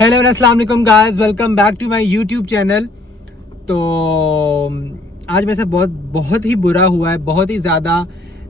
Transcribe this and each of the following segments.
Hello अस्सलाम वालेकुम guys, welcome back to my YouTube channel. तो आज मेरे साथ बहुत ही बुरा हुआ है, बहुत ही ज़्यादा।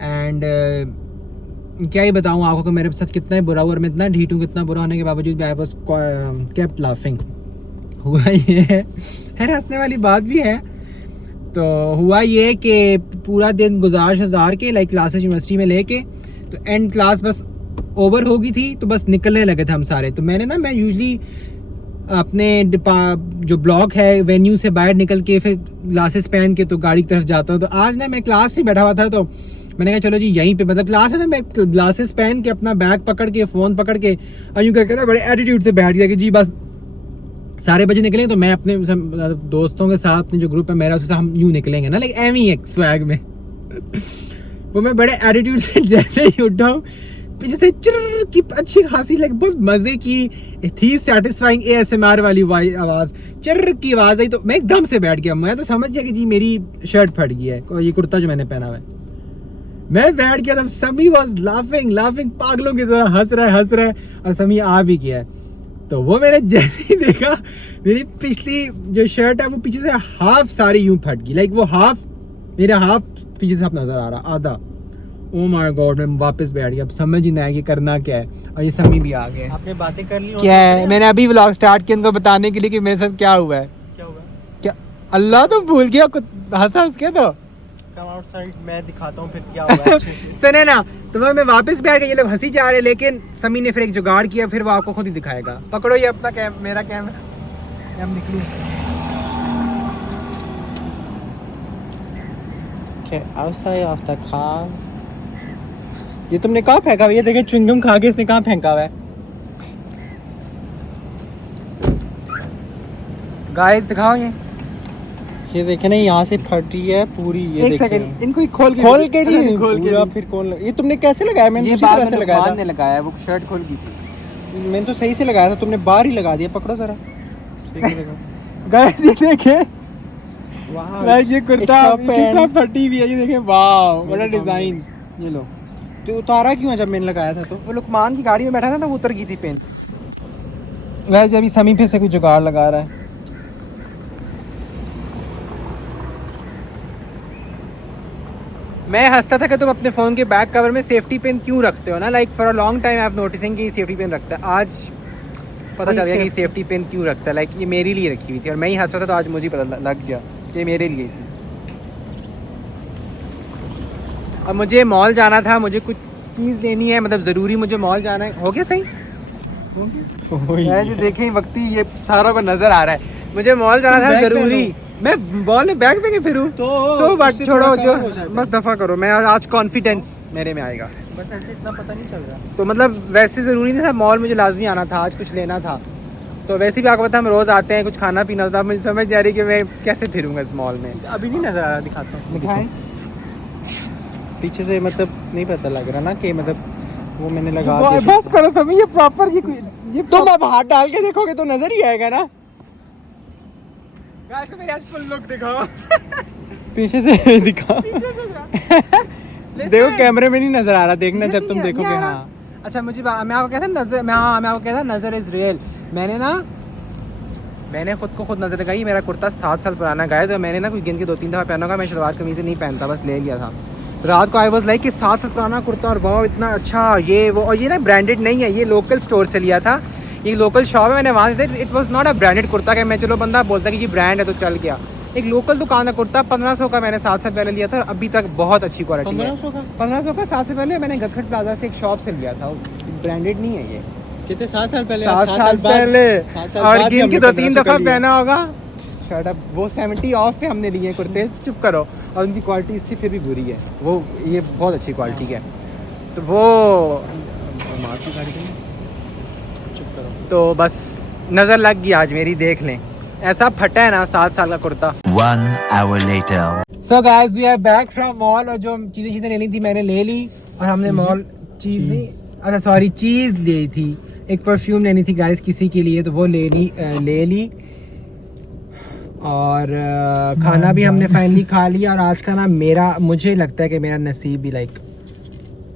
एंड क्या ही बताऊँ आपको कि मेरे साथ कितना ही बुरा हुआ और मैं इतना ढीठ हूँ, कितना बुरा होने के बावजूद भी आई वाज केप्ट लाफिंग। हुआ ये है, हंसने वाली बात भी है। तो हुआ ये कि पूरा दिन गुजार के लाइक क्लासेस यूनिवर्सिटी में लेके, तो एंड क्लास बस ओवर हो गई थी, तो बस निकलने लगे थे हम सारे। तो मैं यूजली अपने जो ब्लॉक है वेन्यू से बाहर निकल के फिर ग्लासेस पहन के तो गाड़ी की तरफ जाता हूँ। तो आज ना मैं क्लास से बैठा हुआ था, तो मैंने कहा चलो जी यहीं पे मतलब क्लास है ना, मैं ग्लासेस पहन के अपना बैग पकड़ के फ़ोन पकड़ के यूँ करके ना बड़े एटीट्यूड से बैठ गया कि जी बस सारे बजे निकलें। तो मैं अपने दोस्तों के साथ, अपने जो ग्रुप है मेरा, उसके साथ हम यूँ निकलेंगे ना, लाइक एवी एक स्वैग में। वो मैं बड़े एटीट्यूड से जैसे ही उठा हूँ, पीछे से चिर की अच्छी खासी लाइक बहुत मज़े की थी, सेटिस्फाइंग ASMR वाली आवाज़, चिर की आवाज़ आई। तो मैं एकदम से बैठ गया, मैं तो समझ गया कि जी मेरी शर्ट फट गई है, ये कुर्ता जो मैंने पहना हुआ है। मैं बैठ गया, तब समी वॉज लाफिंग पागलों की तरह हंस रहा है और समी आ भी गया है। तो वो मैंने जैसे ही देखा, मेरी पिछली जो शर्ट है वो पीछे से हाफ सारी यूं फट गई, लाइक वो हाफ मेरा हाफ पीछे से नजर आ रहा, आधा। ओ माय गॉड, मैं वापस बैठ गया, अब समझ ही नहीं आया कि करना क्या है। और ये समी भी आ गए। आपने बातें कर ली क्या है, मैंने अभी व्लॉग स्टार्ट किया उनको बताने के लिए कि मेरे साथ क्या हुआ है। क्या हुआ? क्या अल्लाह, तुम भूल गया हंस के। तो कम आउटसाइड, मैं दिखाता हूँ फिर क्या हुआ अच्छे से। सुने ना, तो मैं वापस बैठ गया, ये लोग हंसी जा रहे, लेकिन समी ने फिर एक जुगाड़ किया, फिर वो आपको खुद ही दिखाएगा। पकड़ो ये अपना मेरा कैमरा, हम निकलूं। Outside of the car. ये तुमने कहाँ फेंका हुआ? ये देखे च्युइंगम खा के इसने कहाँ फेंका हुआ है। गाइस दिखाओ ये देखे ना, यहाँ से फटी है पूरी। ये एक सेकंड, इनको खोल के पूरा फिर खोल। ये तुमने कैसे लगाया? मैंने दूसरी तरह से लगाया था। लगाया, वो शर्ट खोल गई थी। मैंने तो सही से लगाया था, तुमने बाहर ही लगा दिया। पकड़ो जरा। गाइस ये देखे, गाइस ये कुर्ता कितना फटी हुई है, ये देखे, वाह बड़ा डिजाइन। ये लो। तो उतारा क्यों है जब मैंने लगाया था? तो वो लुकमान की गाड़ी में बैठा था ना, वो उतर गई थी पेन। गाइस अभी समी पे से कोई जुगाड़ लगा रहा है। मैं हंसता था कि तुम अपने फ़ोन के बैक कवर में सेफ्टी पिन क्यों रखते हो ना, like for a long time I have noticing कि सेफ्टी पिन रखता है। आज पता चल गया कि सेफ्टी पिन क्यों रखता है, लाइक ये मेरे लिए रखी हुई थी और मैं ही हंस रहा था, तो आज मुझे पता लग गया कि मेरे लिए थी। अब मुझे मॉल जाना था, मुझे कुछ चीज़ लेनी है, मतलब ज़रूरी मुझे मॉल जाना है। हो गया सही? ऐसे देखें वक्ती ये सारा को नज़र आ रहा है, मुझे मॉल जाना था ज़रूरी। मैं बॉल में बैग पे फिरूं तो सो बट छोड़ो, जो बस दफ़ा करो। मैं आज कॉन्फिडेंस मेरे में आएगा, बस ऐसे इतना पता नहीं चल रहा। तो मतलब वैसे ज़रूरी नहीं था, मॉल मुझे लाजमी आना था, आज कुछ लेना था। तो वैसे भी आपको पता है हम रोज़ आते हैं, कुछ खाना पीना था। मुझे समझ नहीं आ रही कि मैं कैसे फिरूंगा इस मॉल में। अभी नहीं नजर आ रहा, दिखाता हूँ। दिखाएं। पीछे से मतलब नहीं पता लग रहा ना कि मतलब वो मैंने लगा दिया। बस करो समय, ये प्रॉपर ये तुम अब हाथ डाल के देखोगे तो नजर ही आएगा ना। गाइस को मेरी आज फुल लुक दिखाओ। पीछे से दिखा। देखो कैमरे में नहीं नजर आ रहा, देखना जब तुम देखोगे। हाँ अच्छा, मैं आपको कहता नजर, मैं आपको कहता नजर इज रियल। मैंने खुद को खुद नजर लगाई। मेरा कुर्ता 7 साल पुराना गाइस, और मैंने ना कोई गिन के 2-3 दफ़ा पहना होगा। मैं शलवार कमीज़ नहीं पहनता, बस ले लिया था रात को। आई वाज लाइक कि 7 साल पुराना कुर्ता, और वाह इतना अच्छा ये वो। और ये ना ब्रांडेड नहीं है, ये लोकल स्टोर से लिया था, ये लोकल शॉप है, मैंने वहाँ से। It was not a branded kurta कि मैं चलो बंदा बोलता कि ये ब्रांड है तो चल गया। एक लोकल दुकान का कुर्ता 1500 का मैंने 7 साल पहले लिया था, और अभी तक बहुत अच्छी क्वालिटी है। 1500 का 7 साल पहले मैंने गखट प्लाजा से एक शॉप से लिया था, ब्रांडेड नहीं है ये। कितने 7 साल पहले? 7 साल पहले, और गिन के 2-3 दफ़ा पहना होगा। शर्ट अब वो 70 ऑफ पे हमने लिए कुर्ते, चुप करो। और उनकी क्वालिटी इससे फिर भी बुरी है, वो ये बहुत अच्छी क्वालिटी है। तो वो चुप करो। तो बस नज़र लग गई आज मेरी, देख लें ऐसा फटा है ना 7 साल का kurta. 1 hour later. So guys, we are back from mall, और जो चीज़ें लेनी थी मैंने ले ली। और हमने मॉल चीज़ ली थी, एक परफ्यूम लेनी थी गाइस किसी के लिए, तो वो ले ली। और खाना भी हमने फाइनली खा लिया। और आज का ना मुझे लगता है कि मेरा नसीब भी लाइक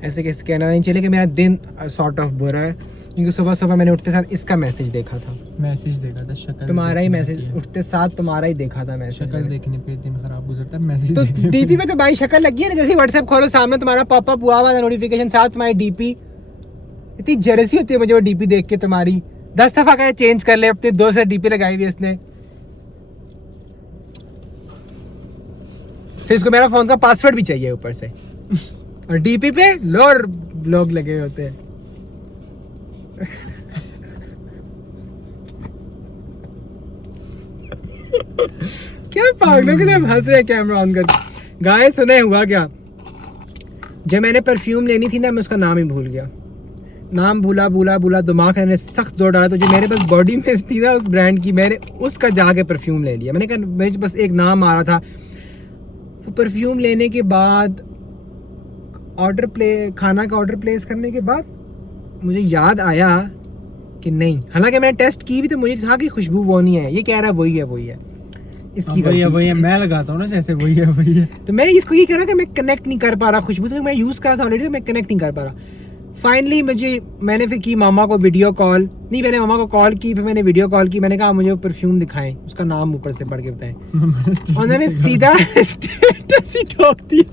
ऐसे कि कहना नहीं चाहिए कि मेरा दिन सॉर्ट ऑफ बुरा है। क्योंकि सुबह सुबह मैंने उठते साथ इसका मैसेज देखा था, मैसेज देखा था, शक्ल तुम्हारा ही देखनी मैसेज, होती है। उठते साथ तुम्हारा ही देखा था मैसेज। शक्ल देखने पे दिन खराब गुजरता है, मैसेज तो देखने पे। डीपी पे तो भाई शक्ल लगी है ना, जैसे व्हाट्सएप खोलो सामने तुम्हारा पॉपअप हुआ हुआ नोटिफिकेशन, साथ तुम्हारी डीपी। इतनी जेलसी होती है मुझे वो डीपी देख के तुम्हारी। 10 दफा कहे चेंज कर ले, अपने 2 से डीपी लगाई हुई है इसने। फिर इसको मेरा फोन का पासवर्ड भी चाहिए ऊपर से। और डीपी पे लोग लगे हुए होते हैं। क्या पागलों की तरह हंस रहे हैं कैमरा ऑन कर। गाय सुने हुआ क्या, जब मैंने परफ्यूम लेनी थी ना, मैं उसका नाम ही भूल गया। नाम भूला दिमाग है, मैंने सख्त जोर डाला, तो जो मेरे पास बॉडी में थी ना उस ब्रांड की, मैंने उसका जाके परफ्यूम ले लिया। मैंने कहा मुझे बस एक नाम आ रहा था। वो परफ्यूम लेने के बाद खाना का ऑर्डर प्लेस करने के बाद मुझे याद आया कि नहीं, हालांकि मैंने टेस्ट की भी तो मुझे था कि खुशबू वो नहीं है। ये कह रहा है वही है इसकी वही है, मैं लगाता हूँ ना जैसे वही है। तो मैं इसको ये कह रहा कि मैं कनेक्ट नहीं कर पा रहा, खुशबू से मैं यूज करा था ऑलरेडी, तो मैं कनेक्ट नहीं कर पा रहा। फाइनली मैंने फिर की मामा को वीडियो कॉल, नहीं मैंने मामा को कॉल की, फिर मैंने वीडियो कॉल की, मैंने कहा मुझे वो परफ्यूम दिखाएं, उसका नाम ऊपर से पढ़ के बताएं। उन्होंने सीधा स्टेटस ही ठोक दिया।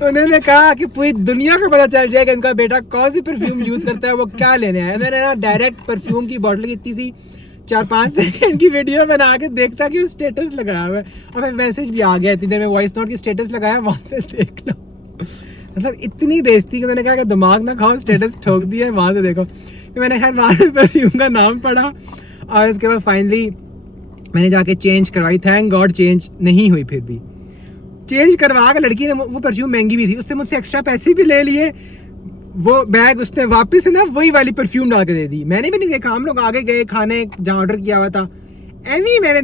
उन्होंने कहा कि पूरी दुनिया को पता चल जाएगा इनका बेटा कौन सी परफ्यूम यूज करता है, वो क्या लेने आया। उन्होंने ना डायरेक्ट परफ्यूम की बॉटल की इतनी सी 4-5 सेकंड की वीडियो बना के देखता कि स्टेटस लगाया हुआ है, और फिर मैसेज भी आ गया इतनी देर में, वॉइस नोट की स्टेटस लगाया, वहां से देख लो। मतलब इतनी बेइज्जती कि उन्होंने कहा कि दिमाग ना खाओ, स्टेटस ठोक दिया है, वहां से देखो। फिर मैंने खैर वहां से परफ्यूम का नाम पढ़ा, और उसके बाद फाइनली मैंने जाके चेंज करवाई। थैंक गॉड चेंज नहीं हुई, फिर भी चेंज करवा के लड़की ने, वो परफ्यूम महंगी भी थी, उसने मुझसे एक्स्ट्रा पैसे भी ले लिए। वो बैग उसने वापस ना वही वाली परफ्यूम डाल के दे दी। मैंने भी नहीं देखा, हम लोग आगे गए खाने जहाँ ऑर्डर किया हुआ था, एवी मैंने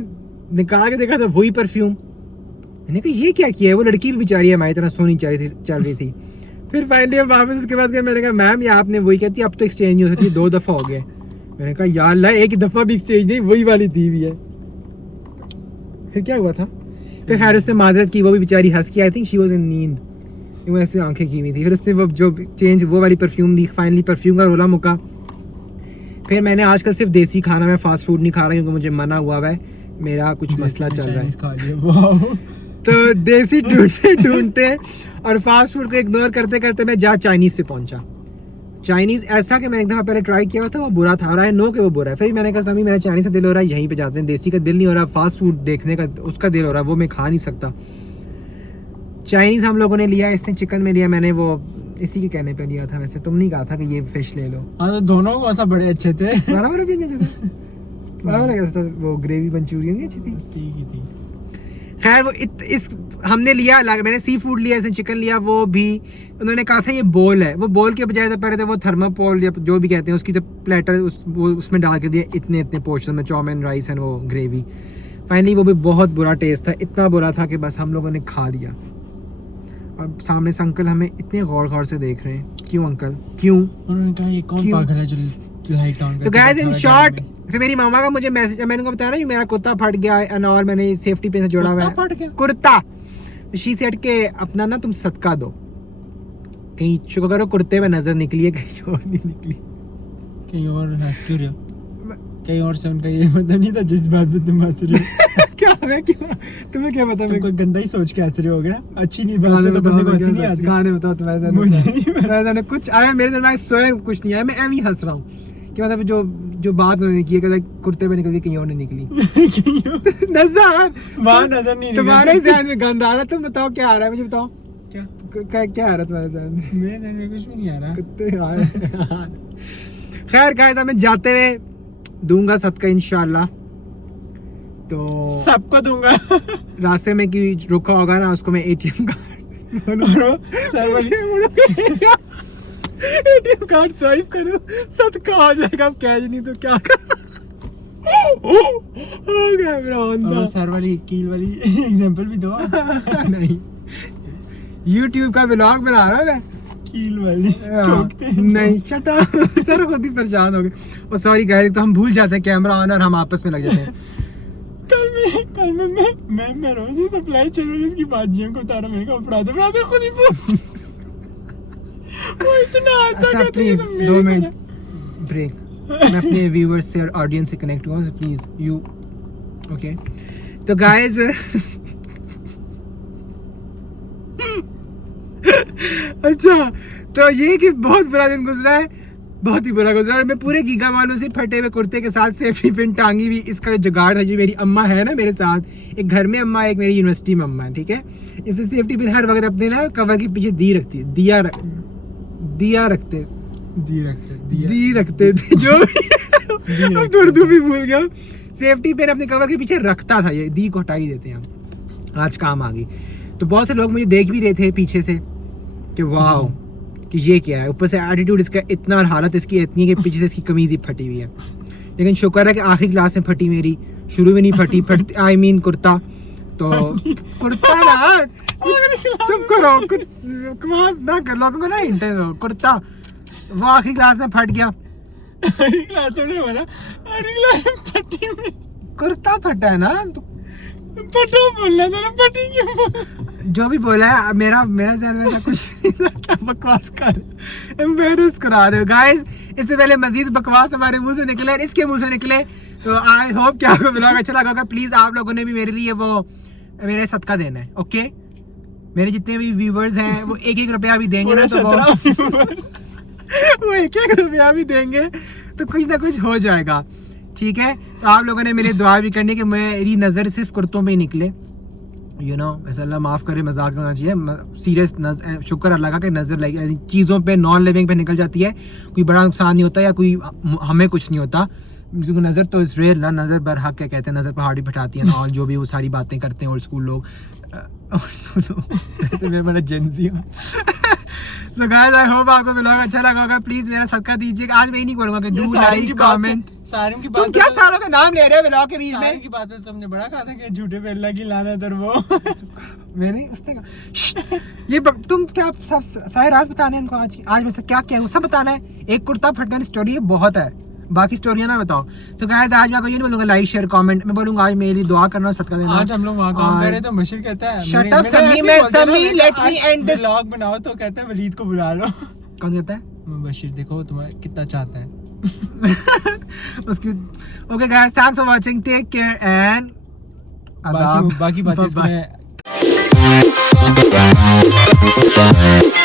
निकाल के देखा तो वही परफ्यूम। मैंने कहा ये क्या किया है, वो लड़की भी बेचारी हमारी तरह सोनी चल रही थी। फिर फाइनली हम वापस उसके पास गए, मैंने कहा मैम ये आपने वही कहती, अब तो एक्सचेंज नहीं हो सकती, 2 दफ़ा हो गए। मैंने कहा यार अल्लाह, एक दफ़ा भी एक्सचेंज नहीं, वही वाली दी हुई है। फिर क्या हुआ था, फिर खैर उसने माजरत की, वो भी बेचारी हंस की, I think she was in नींद, वो ऐसे आंखें की हुई थी। फिर उसने वो जो चेंज वो वाली परफ्यूम दी। फाइनली परफ्यूम का रोला मुका। फिर मैंने आजकल सिर्फ देसी खाना, मैं फास्ट फूड नहीं खा रहा क्योंकि मुझे मना हुआ है, मेरा कुछ मसला चल रहा है। तो देसी ढूंढते और फास्ट फूड को इग्नोर करते करते मैं चाइनीज़ पे पहुंचा। चाइनीज़ ऐसा कि मैंने एक दफ़ा पहले ट्राई किया था, वो बुरा था, और आई नो कि वो बुरा है। फिर मैंने कहा समी मेरा चाइनीज़ का दिल हो रहा है, यहीं पे जाते हैं, देसी का दिल नहीं हो रहा, फास्ट फूड देखने का उसका दिल हो रहा है, वो मैं खा नहीं सकता। चाइनीज़ हम लोगों ने लिया, इसने चिकन में लिया, मैंने वो इसी के कहने पे लिया था। वैसे तुम नहीं कहा था कि ये फिश ले लो। हाँ तो दोनों को ऐसा बड़े अच्छे थे। बराबर भी नहीं अच्छे थे, बराबर कैसा था, वो ग्रेवी मंचूरियन नहीं अच्छी थी, ठीक ही थी। खैर वो इस हमने लिया, मैंने सी फूड लिया, इसने चिकन लिया। वो भी उन्होंने कहा था ये बोल है, वो बोल के बजाय तो पहले तो वो थर्मापोल या जो भी कहते हैं उसकी तो प्लेटर उसमें डाल के दिया इतने पोर्शन में, चाउमीन राइस एंड वो ग्रेवी। फाइनली वो भी बहुत बुरा टेस्ट था, इतना बुरा था कि बस हम लोगों ने खा लिया। और सामने से अंकल हमें इतने गौर से देख रहे हैं, क्यों अंकल क्यों? उन्होंने कहा ये कौन पागल है जो लाइट ऑन करता है। तो गाइस इन शॉर्ट, फिर मेरी मामा का मुझे मैसेज, मैंने उनको बताया ना कि मेरा कुर्ता फट गया है और मैंने सेफ्टी पिन से जोड़ा हुआ है, फट गया कुर्ता। तो शी सेड के अपना ना तुम सदका दो, कहीं शुक्र करो कुर्ते में नजर निकली है, कहीं और नहीं निकली। कहीं और हंस क्यों रहे हो? कहीं और से उनका ये मतलब नहीं था जिस बात पे तुम हंस रहे हो। क्या तुम्हें क्या पता, तुम कोई गंदा ही सोच के हंस रहे हो गया। अच्छी नहीं बात है तो बंदे को हंसी नहीं आती। गाने बताओ तुम्हारे मुझे नहीं कुछ आया मेरे दिमाग, स्वयं कुछ नहीं आया, मैं एम ही हंस रहा हूँ कि मतलब जो बात उन्होंने की है, कुर्ते पे निकल गई कहीं और नहीं निकली। नजर वहाँ नजर नहीं, तुम्हारे ज़हन में गंद आ रहा, तुम बताओ क्या आ रहा है, मुझे बताओ क्या आ रहा है तुम्हारे ज़हन में? मेरे ज़हन में कुछ भी नहीं आ रहा। कुत्ते आ रहे। खैर गाइस, मैं जाते हुए दूंगा सदका इंशाल्लाह, तो सबको दूंगा। रास्ते में कि रुका होगा ना उसको मैं ATM कार्ड स्वाइप करूं, सदका हो जाएगा। अब कैश नहीं तो क्या और सर वाली कील वाली एग्जांपल भी दो। नहीं, YouTube का व्लॉग बना रहा है मैं, कील वाली ठोकते हैं। नहीं शट अप, सर खुद ही परेशान हो गए। और सॉरी गाइस, तो हम भूल जाते हैं कैमरा ऑन और हम आपस में लग जाते हैं। कल मैं रोज ही सप्लाई चल रही उसकी बाजियों को उतारा, मैंने कहा पढ़ाते खुद ही पूछ। वो इतना हंसा अच्छा करती है, प्लीज तो मेरे 2 को मिनट, ब्रेक, मैं अपने व्यूअर्स से और ऑडियंस से कनेक्ट हुआ, प्लीज यू ओके। तो गाइस अच्छा, तो ये कि बहुत बुरा दिन गुजरा है, बहुत ही बुरा गुजरा है। मैं पूरे गीगा मानू से फटे हुए कुर्ते के साथ सेफ्टी पिन टांगी हुई, इसका जो जुगाड़ है, जो मेरी अम्मा है ना मेरे साथ, एक घर में अम्मा, एक मेरी यूनिवर्सिटी में अम्मा है, ठीक है। इससे सेफ्टी पिन हर वक्त अपने ना कवर के पीछे दी रखती है, दिया रखते थे जो भी अब उर्दू भी भूल गया। सेफ्टी पिन अपने कवर के पीछे रखता था, ये दी को हटाई देते हैं हम, आज काम आ गई। तो बहुत से लोग मुझे देख भी रहे थे पीछे से कि वाह कि ये क्या है, ऊपर से एटीट्यूड इसका इतना और हालत इसकी इतनी है कि पीछे से इसकी कमीज ही फटी हुई है। लेकिन शुक्र है कि आखिरी क्लास में फटी मेरी, शुरू में नहीं फटी आई मीन कुर्ता, तो कुर्ता ना चुप करो, बकवास ना कर, लोगों को ना हिंटे दो, कुर्ता वो आखिरी क्लास में फट गया। कुर्ता फटा है ना, फटा बोलना था ना, फटी क्यों बोला? जो भी बोला है, मेरा ज़हन में ऐसा कुछ नहीं था। क्या बकवास कर, एम्बैरस करा रहे हो गाइस। इससे पहले मजीद बकवास हमारे मुंह से निकले, इसके मुंह से निकले, तो आई होप कि आपको ब्लॉग अच्छा लगा होगा। प्लीज आप लोगों ने भी मेरे लिए वो मेरे सदका देना है, ओके। मेरे जितने भी व्यूवर्स हैं वो 1-1 रुपया भी देंगे ना, तो वो 1-1 रुपया भी देंगे तो कुछ ना कुछ हो जाएगा, ठीक है। तो आप लोगों ने मेरी दुआ भी करनी कि मेरी नज़र सिर्फ कुर्तों में ही निकले, यू नो, ऐसा अल्लाह माफ़ करे, मजाक होना चाहिए, सीरियस शुक्र अल्लाह का कि नज़र लगी चीज़ों पे, नॉन लिविंग पे निकल जाती है, कोई बड़ा नुकसान नहीं होता या कोई हमें कुछ नहीं होता, क्योंकि नज़र तो इस रेयर ना, नज़र बर हक क्या कहते हैं, नज़र पहाड़ी बिठाती है ना, और जो भी वो सारी बातें करते हैं ओल्ड स्कूल लोग। मैं बड़ा जेंजी हूँ। So guys, I hope आपको ब्लॉग अच्छा लगा होगा। प्लीज मेरा सदका दीजिएगा। आज मैं ही नहीं बोलूंगा कि डू लाइक कमेंट। सारिम की बात, तुम क्या सारों का नाम ले रहे हो ब्लॉग के बीच में? सारिम की बात है, तुमने बड़ा कहा था कि झूठे पे अल्लाह की लानत, और वो मैंने उसने कहा ये तुम क्या सब सारे राज बताने हैं इनको, आज में से क्या क्या है सब बताना है। एक कुर्ता फटने स्टोरी है, बहुत है, बाकी स्टोरियां ना बताओ। सो गाइस, आज मैं कोई नहीं बोलूंगा लाइक शेयर कमेंट, मैं बोलूंगा आज मेरी दुआ करना, सदका देना। आज हम लोग वहां काम कर रहे थे, मशीर कहता है शट अप समी, let me and this vlog बनाओ, तो कहता है वलीद को बुला लो। कौन कहता है? बशीर, देखो तुम्हें कितना चाहता है उसकी। Okay guys, thanks for watching, take care and बाकी बातें Bye-bye. इसमें